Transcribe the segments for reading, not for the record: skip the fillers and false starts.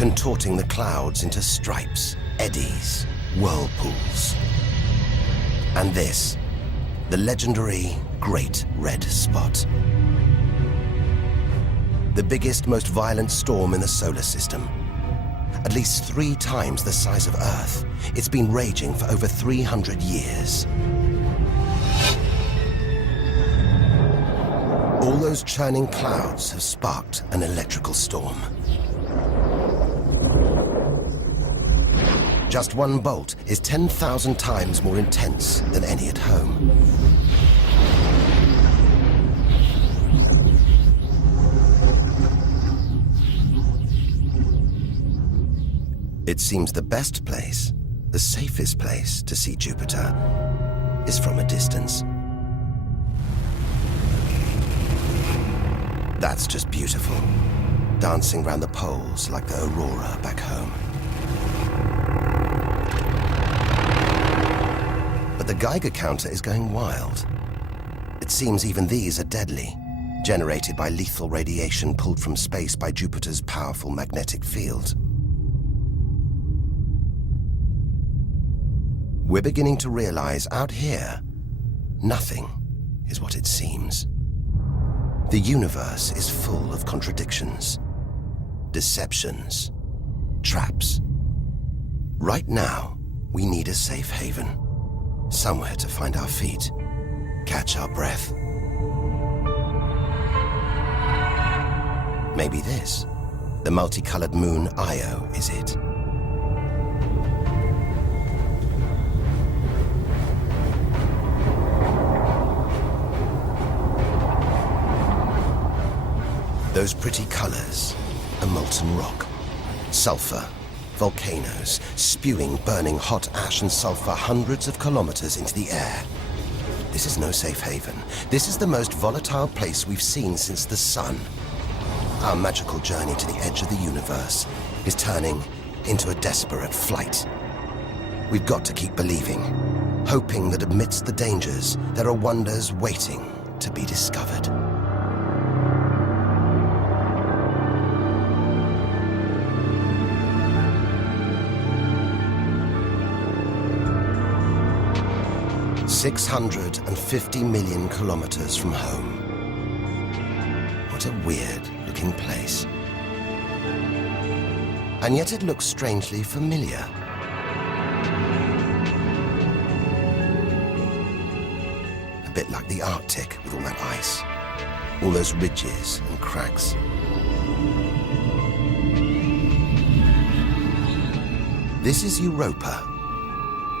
contorting the clouds into stripes, eddies, whirlpools. And this, the legendary Great Red Spot. The biggest, most violent storm in the solar system. At least 3 times the size of Earth, it's been raging for over 300 years. All those churning clouds have sparked an electrical storm. Just one bolt is 10,000 times more intense than any at home. It seems the best place, the safest place to see Jupiter is from a distance. That's just beautiful, dancing round the poles like the aurora back home. But the Geiger counter is going wild. It seems even these are deadly, generated by lethal radiation pulled from space by Jupiter's powerful magnetic field. We're beginning to realize out here, nothing is what it seems. The universe is full of contradictions, deceptions, traps. Right now, we need a safe haven, somewhere to find our feet, catch our breath. Maybe this, the multicolored moon Io, is it? Those pretty colors, a molten rock, sulfur, volcanoes, spewing burning hot ash and sulfur hundreds of kilometers into the air. This is no safe haven. This is the most volatile place we've seen since the sun. Our magical journey to the edge of the universe is turning into a desperate flight. We've got to keep believing, hoping that amidst the dangers, there are wonders waiting to be discovered. $650 million kilometers from home. What a weird-looking place. And yet it looks strangely familiar. A bit like the Arctic with all that ice, all those ridges and cracks. This is Europa,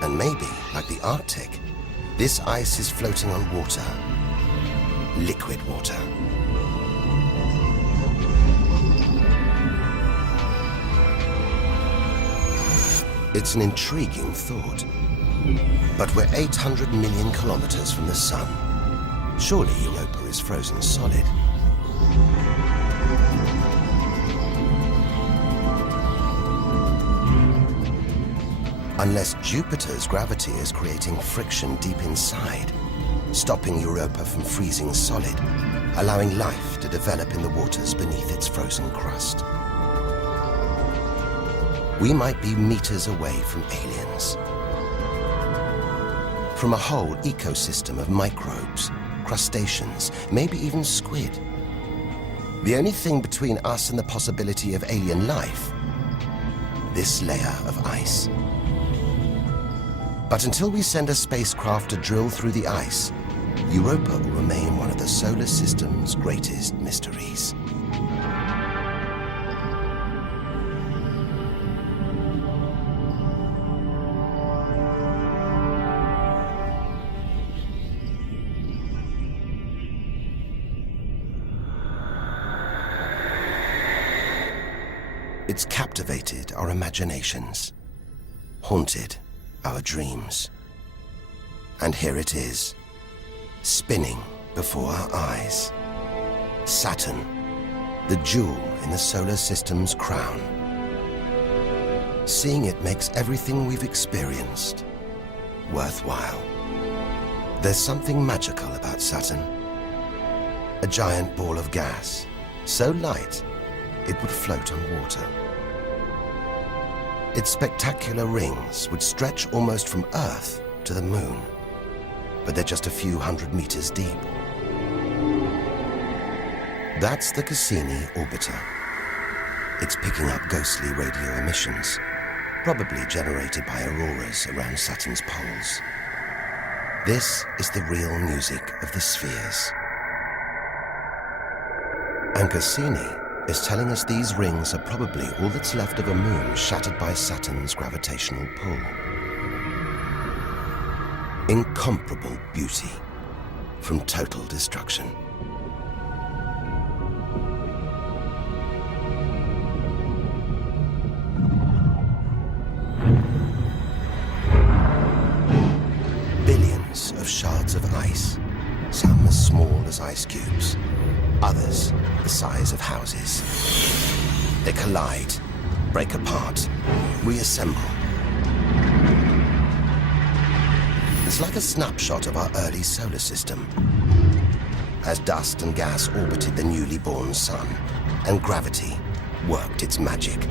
and maybe, like the Arctic, this ice is floating on water, liquid water. It's an intriguing thought. But we're 800 million kilometers from the sun. Surely Europa is frozen solid. Unless Jupiter's gravity is creating friction deep inside, stopping Europa from freezing solid, allowing life to develop in the waters beneath its frozen crust. We might be meters away from aliens. From a whole ecosystem of microbes, crustaceans, maybe even squid. The only thing between us and the possibility of alien life, this layer of ice. But until we send a spacecraft to drill through the ice, Europa will remain one of the solar system's greatest mysteries. It's captivated our imaginations, haunted our dreams. And here it is, spinning before our eyes. Saturn, the jewel in the solar system's crown. Seeing it makes everything we've experienced worthwhile. There's something magical about Saturn. A giant ball of gas, so light it would float on water. Its spectacular rings would stretch almost from Earth to the Moon, but they're just a few hundred meters deep. That's the Cassini orbiter. It's picking up ghostly radio emissions, probably generated by auroras around Saturn's poles. This is the real music of the spheres. And Cassini is telling us these rings are probably all that's left of a moon shattered by Saturn's gravitational pull. Incomparable beauty from total destruction. Billions of shards of ice, some as small as ice cubes, others the size of houses. They collide, break apart, reassemble. It's like a snapshot of our early solar system, as dust and gas orbited the newly born sun, and gravity worked its magic,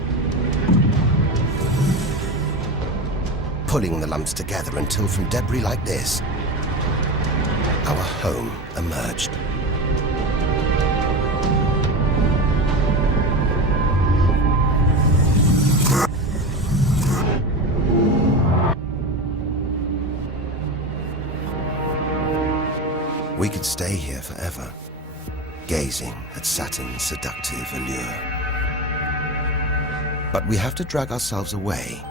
pulling the lumps together until from debris like this, our home emerged. We could stay here forever, gazing at Saturn's seductive allure. But we have to drag ourselves away.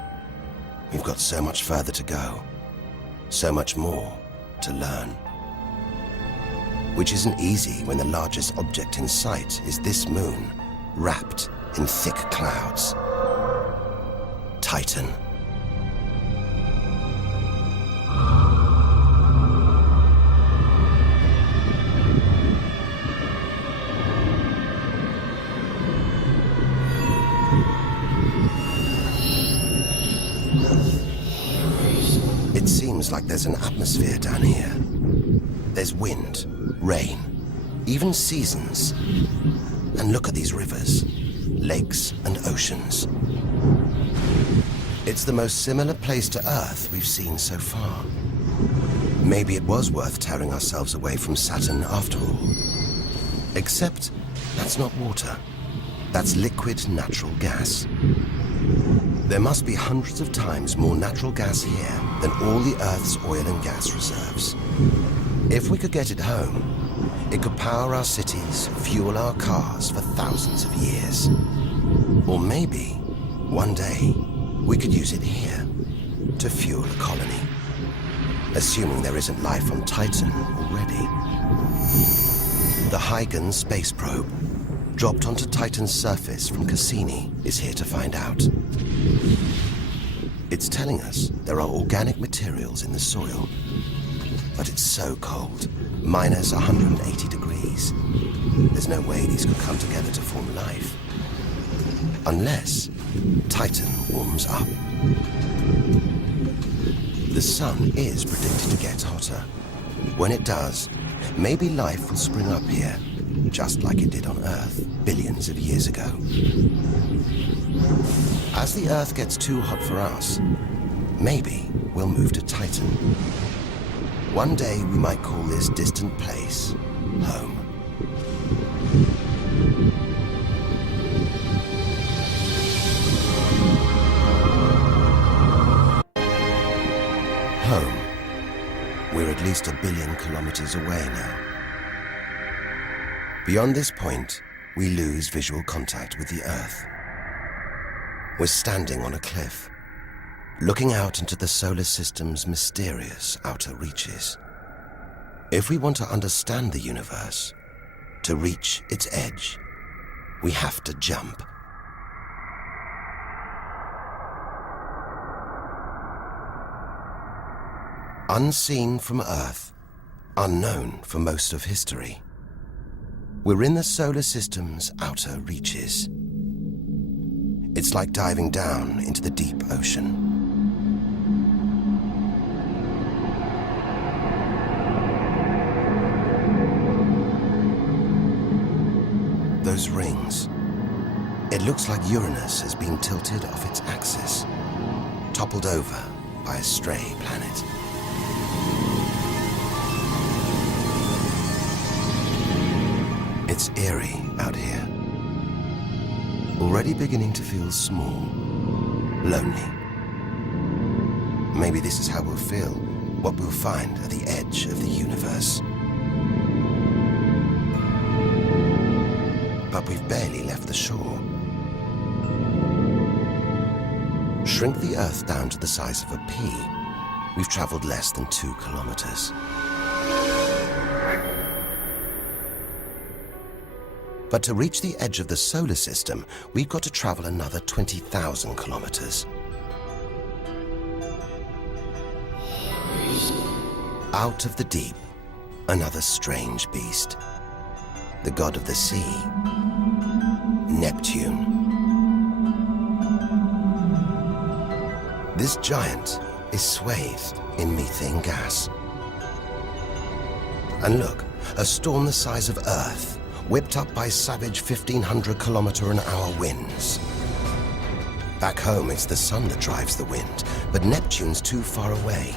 We've got so much further to go, so much more to learn. Which isn't easy when the largest object in sight is this moon, wrapped in thick clouds. Titan. It seems like there's an atmosphere down here. There's wind, rain, even seasons. And look at these rivers, lakes and oceans. It's the most similar place to Earth we've seen so far. Maybe it was worth tearing ourselves away from Saturn after all. Except that's not water. That's liquid natural gas. There must be hundreds of times more natural gas here than all the Earth's oil and gas reserves. If we could get it home, it could power our cities, fuel our cars for thousands of years. Or maybe, one day, we could use it here to fuel a colony. Assuming there isn't life on Titan already. The Huygens space probe, dropped onto Titan's surface from Cassini, is here to find out. It's telling us there are organic materials in the soil, but it's so cold, minus 180 degrees. There's no way these could come together to form life. Unless Titan warms up. The sun is predicted to get hotter. When it does, maybe life will spring up here, just like it did on Earth billions of years ago. As the Earth gets too hot for us, maybe we'll move to Titan. One day we might call this distant place home. Home. We're at least 1 billion kilometers away now. Beyond this point, we lose visual contact with the Earth. We're standing on a cliff, looking out into the solar system's mysterious outer reaches. If we want to understand the universe, to reach its edge, we have to jump. Unseen from Earth, unknown for most of history, we're in the solar system's outer reaches. It's like diving down into the deep ocean. Those rings. It looks like Uranus has been tilted off its axis, toppled over by a stray planet. It's eerie out here. Already beginning to feel small, lonely. Maybe this is how we'll feel, what we'll find at the edge of the universe. But we've barely left the shore. Shrink the Earth down to the size of a pea. We've traveled less than 2 kilometers. But to reach the edge of the solar system, we've got to travel another 20,000 kilometers. Out of the deep, another strange beast. The god of the sea, Neptune. This giant is swathed in methane gas. And look, a storm the size of Earth, whipped up by savage 1,500-kilometer-an-hour winds. Back home, it's the sun that drives the wind, but Neptune's too far away.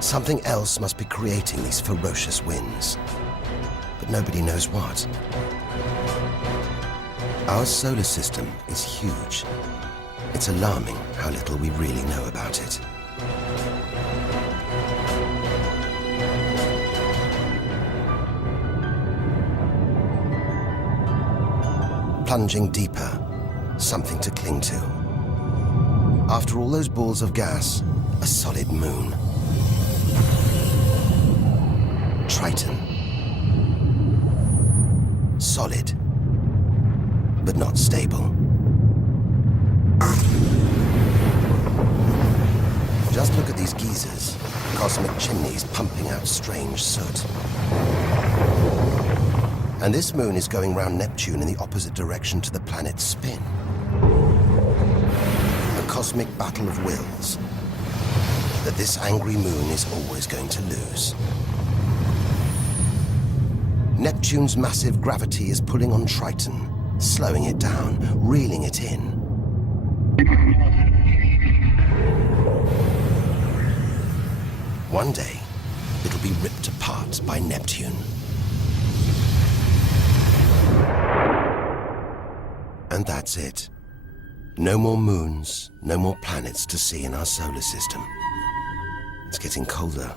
Something else must be creating these ferocious winds, but nobody knows what. Our solar system is huge. It's alarming how little we really know about it. Plunging deeper, something to cling to. After all those balls of gas, a solid moon. Triton. Solid, but not stable. Just look at these geysers, cosmic chimneys pumping out strange soot. And this moon is going round Neptune in the opposite direction to the planet's spin. A cosmic battle of wills that this angry moon is always going to lose. Neptune's massive gravity is pulling on Triton, slowing it down, reeling it in. One day, it'll be ripped apart by Neptune. And that's it. No more moons, no more planets to see in our solar system. It's getting colder.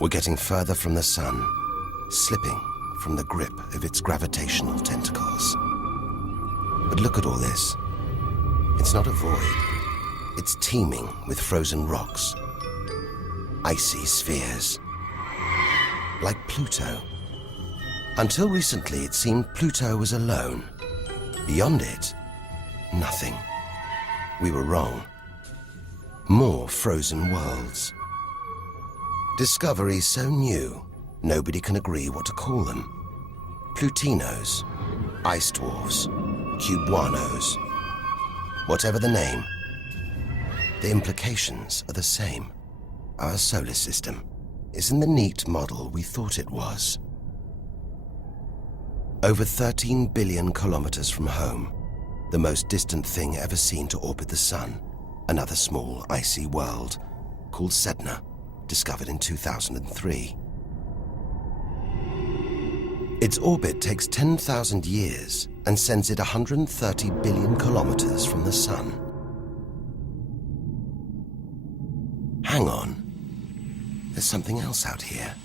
We're getting further from the sun, slipping from the grip of its gravitational tentacles. But look at all this. It's not a void. It's teeming with frozen rocks, icy spheres, like Pluto. Until recently, it seemed Pluto was alone. Beyond it, nothing. We were wrong. More frozen worlds. Discoveries so new, nobody can agree what to call them. Plutinos, ice dwarfs, cubanos. Whatever the name, the implications are the same. Our solar system isn't the neat model we thought it was. Over 13 billion kilometers from home, the most distant thing ever seen to orbit the sun, another small icy world called Sedna, discovered in 2003. Its orbit takes 10,000 years and sends it 130 billion kilometers from the sun. Hang on, there's something else out here.